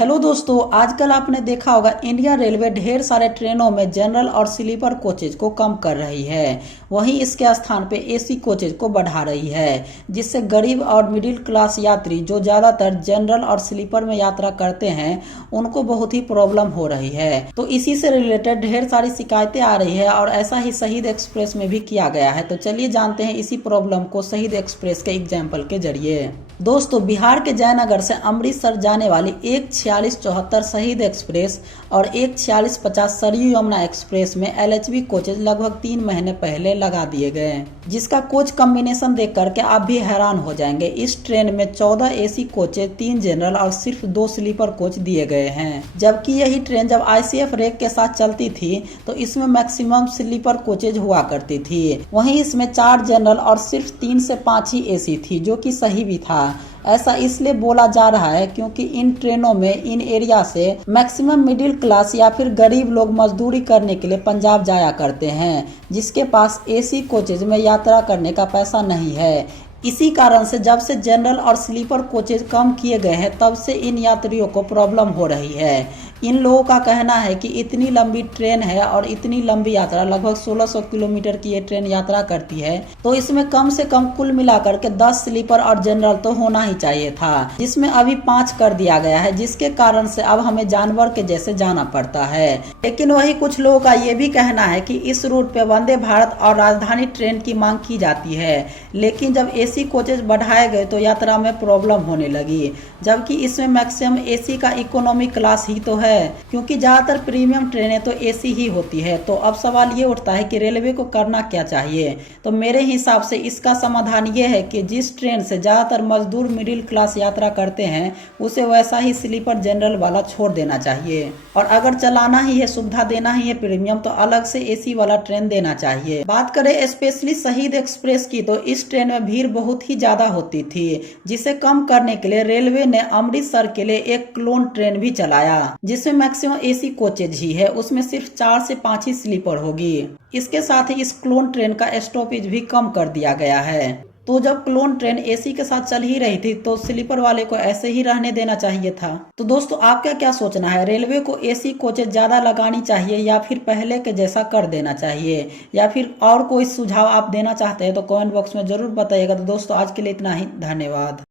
Hello दोस्तों, आजकल आपने देखा होगा इंडियन रेलवे ढेर सारे ट्रेनों में जनरल और स्लीपर कोचेज को कम कर रही है। वहीं इसके स्थान पे एसी कोचेज को बढ़ा रही है, जिससे गरीब और मिडिल क्लास यात्री जो ज़्यादातर जनरल और स्लीपर में यात्रा करते हैं उनको बहुत ही प्रॉब्लम हो रही है। तो इसी से रिलेटेड ढेर सारी शिकायतें आ रही है और ऐसा ही शहीद एक्सप्रेस में भी किया गया है। तो चलिए जानते हैं इसी प्रॉब्लम को शहीद एक्सप्रेस के एग्जाम्पल के जरिए। दोस्तों, बिहार के जयनगर से अमृतसर जाने वाली एक 4674 शहीद एक्सप्रेस और एक 4650 सरयू यमुना एक्सप्रेस में एलएचबी कोचेज लगभग 3 महीने पहले लगा दिए गए, जिसका कोच कॉम्बिनेशन देख करके आप भी हैरान हो जाएंगे। इस ट्रेन में 14 एसी कोचेज, 3 जनरल और सिर्फ 2 स्लीपर कोच दिए गए हैं। जबकि यही ट्रेन जब आईसीएफ रैक के साथ चलती थी तो इसमें मैक्सिमम स्लीपर कोचेज हुआ करती थी। वहीं इसमें 4 जनरल और सिर्फ 3 से 5 ही एसी थी, जो कि सही भी था। ऐसा इसलिए बोला जा रहा है क्योंकि इन ट्रेनों में इन एरिया से मैक्सिमम मिडिल क्लास या फिर गरीब लोग मजदूरी करने के लिए पंजाब जाया करते हैं, जिसके पास एसी कोचेज में यात्रा करने का पैसा नहीं है। इसी कारण से जब से जनरल और स्लीपर कोचेज कम किए गए हैं तब से इन यात्रियों को प्रॉब्लम हो रही है। इन लोगों का कहना है कि इतनी लंबी ट्रेन है और इतनी लंबी यात्रा, लगभग 1600 किलोमीटर की ये ट्रेन यात्रा करती है, तो इसमें कम से कम कुल मिलाकर के 10 स्लीपर और जनरल तो होना ही चाहिए था, जिसमें अभी 5 कर दिया गया है, जिसके कारण से अब हमें जानवर के जैसे जाना पड़ता है। लेकिन वही कुछ लोगों का ये भी कहना है कि इस रूट पे वंदे भारत और राजधानी ट्रेन की मांग की जाती है, लेकिन जब एसी कोचेज बढ़ाए गए तो यात्रा में प्रॉब्लम होने लगी। जबकि इसमें मैक्सिमम एसी का इकोनॉमी क्लास ही तो है, क्योंकि ज्यादातर प्रीमियम ट्रेनें तो एसी ही होती है। तो अब सवाल ये उठता है कि रेलवे को करना क्या चाहिए। तो मेरे हिसाब से इसका समाधान ये है कि जिस ट्रेन से ज्यादातर मजदूर मिडिल क्लास यात्रा करते हैं उसे वैसा ही स्लीपर जनरल वाला छोड़ देना चाहिए, और अगर चलाना ही है, सुविधा देना ही है प्रीमियम, तो अलग से एसी वाला ट्रेन देना चाहिए। बात करें स्पेशली शहीद एक्सप्रेस की, तो इस ट्रेन में भीड़ बहुत ही ज्यादा होती थी, जिसे कम करने के लिए रेलवे ने अमृतसर के लिए एक क्लोन ट्रेन भी चलाया, जिसमें मैक्सिमम एसी कोचेज ही है। उसमें सिर्फ 4 से 5 ही स्लीपर होगी। इसके साथ ही इस क्लोन ट्रेन का स्टॉपेज भी कम कर दिया गया है। तो जब क्लोन ट्रेन एसी के साथ चल ही रही थी तो स्लीपर वाले को ऐसे ही रहने देना चाहिए था। तो दोस्तों, आपका क्या सोचना है? रेलवे को एसी कोचेज ज्यादा लगानी चाहिए या फिर पहले के जैसा कर देना चाहिए, या फिर और कोई सुझाव आप देना चाहते हैं तो कमेंट बॉक्स में जरूर बताइएगा। तो दोस्तों, आज के लिए इतना ही। धन्यवाद।